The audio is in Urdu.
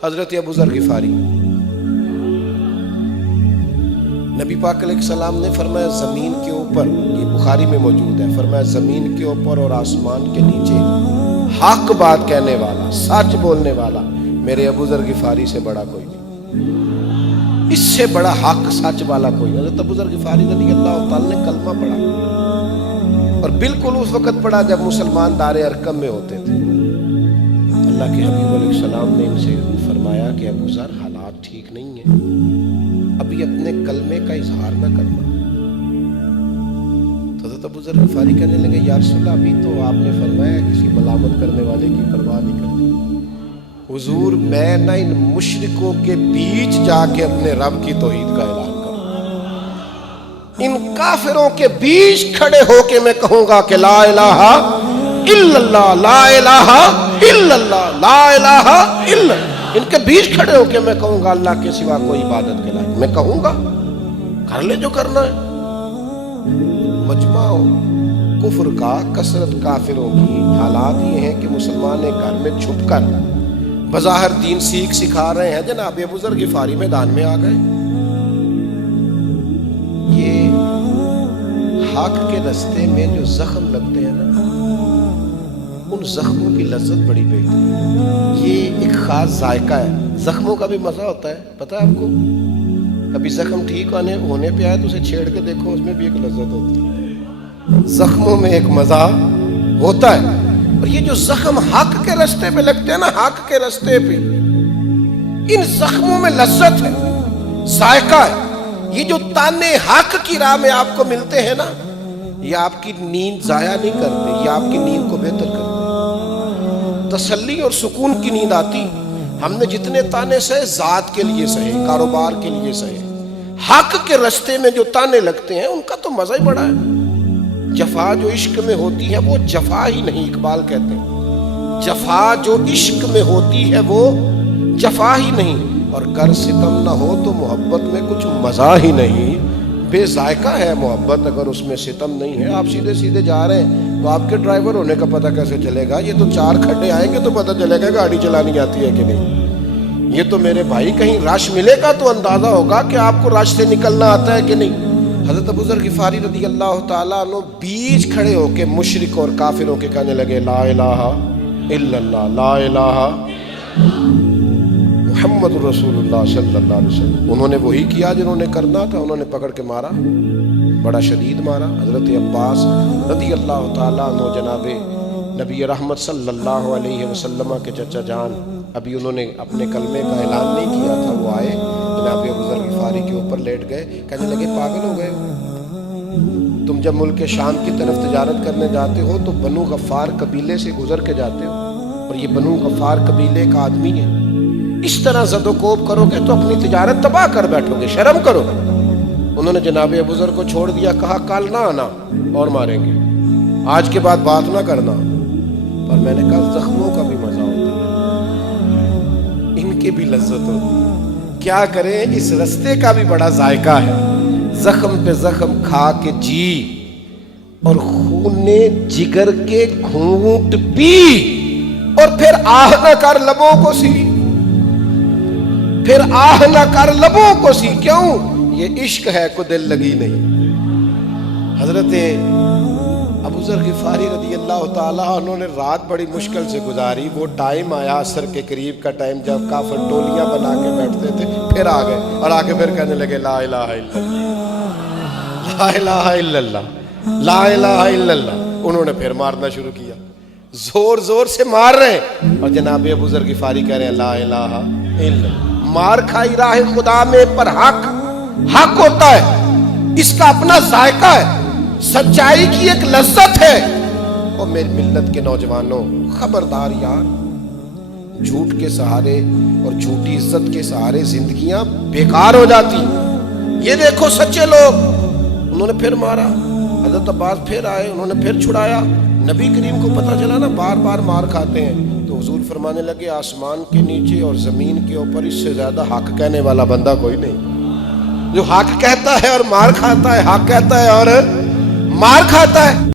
حضرت ابو ذر غفاری نبی پاک علیہ السلام نے فرمایا زمین کے اوپر، یہ بخاری میں موجود ہے، فرمایا زمین کے اوپر اور آسمان کے نیچے حق بات کہنے والا، سچ بولنے والا میرے ابو ذر غفاری سے بڑا کوئی نہیں، اس سے بڑا حق سچ والا کوئی نہیں۔ حضرت ابو ذر غفاری رضی اللہ تعالی نے کلمہ پڑھا، اور بالکل اس وقت پڑھا جب مسلمان دار ارقم میں ہوتے تھے۔ اللہ کے حبیب علیہ السلام نے ان سے فرمایا کہ ابو ذر حالات ٹھیک نہیں ہیں، ابھی اپنے کلمے کا اظہار نہ کرنا۔ تو حضرت ابو ذر غفاری کہنے لگے یا رسول اللہ، ابھی تو آپ نے فرمایا کسی ملامت کرنے والے کی پرواہ نہیں کرنی۔ حضور میں نہ ان مشرکوں کے بیچ جا کے اپنے رب کی توحید کا اعلان کروں، ان کافروں کے بیچ کھڑے ہو کے میں کہوں گا کہ لا الہ الا اللہ، لا الہ الا اللہ، لا الہ الا اللہ۔ ان کے بیچ کھڑے ہو کے میں کہوں گا اللہ کے سوا کوئی عبادت کے لائق، میں کہوں گا کر لے جو کرنا ہے۔ مجمع کفر کا، کثرت کافروں کی حالات یہ ہیں کہ مسلمان ایک گھر میں چھپ کر بظاہر دین سیکھ سکھا رہے ہیں، جناب ابو ذر غفاری میدان میں آ گئے۔ یہ حق کے رستے میں جو زخم لگتے ہیں نا، ان زخموں کی لذت بڑی بہترین ہے۔ یہ ایک خاص ذائقہ ہے، زخموں کا بھی مزہ ہوتا ہے، پتہ ہے آپ کو؟ کبھی زخم ٹھیک ہونے پہ آئے تو اسے چھیڑ کے دیکھو، اس میں بھی ایک لذت ہوتی ہے، زخموں میں ایک مزہ ہوتا ہے۔ اور یہ جو زخم حق کے رستے پہ لگتے ہیں نا، حق کے رستے پہ، ان زخموں میں لذت ہے، ذائقہ ہے۔ یہ جو تانے حق کی راہ میں آپ کو ملتے ہیں نا، یہ آپ کی نیند ضائع نہیں کرتے، یہ آپ کی نیند کو بہتر کرتے، تسلی اور سکون کی نیند آتی۔ ہم نے جتنے تانے سہے ذات کے لیے سہے، کاروبار کے لیے سہے، حق کے رستے میں جو تانے لگتے ہیں ان کا تو مزہ ہی بڑا ہے۔ جفا جو عشق میں ہوتی ہے وہ جفا ہی نہیں، اقبال کہتے ہیں جفا جو عشق میں ہوتی ہے وہ جفا ہی نہیں، اور گر ستم نہ ہو تو محبت میں کچھ مزہ ہی نہیں۔ بے ذائقہ ہے محبت اگر اس میں ستم نہیں ہے۔ آپ سیدھے سیدھے جا رہے ہیں تو آپ کے ڈرائیور ہونے کا پتہ کیسے چلے گا؟ یہ تو 4 کھڈے آئیں گے تو پتہ چلے گا گاڑی چلانی آتی ہے کہ نہیں۔ یہ تو میرے بھائی کہیں رش ملے گا تو اندازہ ہوگا کہ آپ کو رش سے نکلنا آتا ہے کہ نہیں۔ حضرت ابو ذر غفاری رضی اللہ تعالیٰ عنہ بیچ کھڑے ہو کے مشرک اور کافروں کے کہنے لگے لا الہ الا اللہ، لا الہ محمد رسول اللہ صلی اللہ علیہ وسلم۔ انہوں نے وہی کیا جنہوں نے کرنا تھا، انہوں نے پکڑ کے مارا، بڑا شدید مارا۔ حضرت عباس رضی اللہ تعالیٰ عنہ جناب نبی رحمت صلی اللہ علیہ وسلم کے چچا جان، ابھی انہوں نے اپنے کلمے کا اعلان نہیں کیا تھا، وہ آئے جناب ابو ذر غفاری کے اوپر لیٹ گئے، کہنے لگے پاگل ہو گئے ہو؟ تم جب ملک شام کی طرف تجارت کرنے جاتے ہو تو بنو غفار قبیلے سے گزر کے جاتے ہو، اور یہ بنو غفار قبیلے کا آدمی ہے، اس طرح زد و کوب کرو گے تو اپنی تجارت تباہ کر بیٹھو گے، شرم کرو۔ انہوں نے جناب ابو ذر کو چھوڑ دیا، کہا کل نہ آنا اور ماریں گے، آج کے بعد بات نہ کرنا۔ پر میں نے کہا زخموں کا بھی مزہ ہوتا ہے، ان کی بھی لذت ہوتی ہے، کیا کریں، اس رستے کا بھی بڑا ذائقہ ہے۔ زخم پہ زخم کھا کے جی، اور خون جگر کے گھونٹ پی، اور پھر آہ نہ کر لبوں کو سی، پھر آہ نہ کر لبوں کو سی، کیوں؟ یہ عشق ہے کو دل لگی نہیں۔ حضرت ابو ذر غفاری رضی اللہ تعالیٰ انہوں نے رات بڑی مشکل سے گزاری، وہ ٹائم آیا عصر کے قریب کا ٹائم جب کافر ٹولیاں بنا کے بیٹھتے تھے، پھر آ گئے اور آ کے پھر کہنے لگے لا الہ الا اللہ، لا الہ الا اللہ، لا الہ الا اللہ۔ انہوں نے پھر مارنا شروع کیا، زور زور سے مار رہے ہیں، اور جناب ابو ذر غفاری کہہ رہے ہیں لا الہ الا اللہ۔ مار کھائی راہ خدا میں پر حق حق ہوتا ہے، اس کا اپنا ذائقہ ہے، سچائی کی ایک لذت ہے۔ اور میری ملت کے نوجوانوں خبردار یار، جھوٹ کے سہارے اور جھوٹی عزت کے سہارے زندگیاں بیکار ہو جاتی۔ یہ دیکھو سچے لوگ، انہوں نے پھر مارا، حضرت عباس پھر آئے، انہوں نے پھر چھڑایا۔ نبی کریم کو پتہ چلا نا بار بار مار کھاتے ہیں، تو حضور فرمانے لگے آسمان کے نیچے اور زمین کے اوپر اس سے زیادہ حق کہنے والا بندہ کوئی نہیں، جو حق کہتا ہے اور مار کھاتا ہے، حق کہتا ہے اور مار کھاتا ہے۔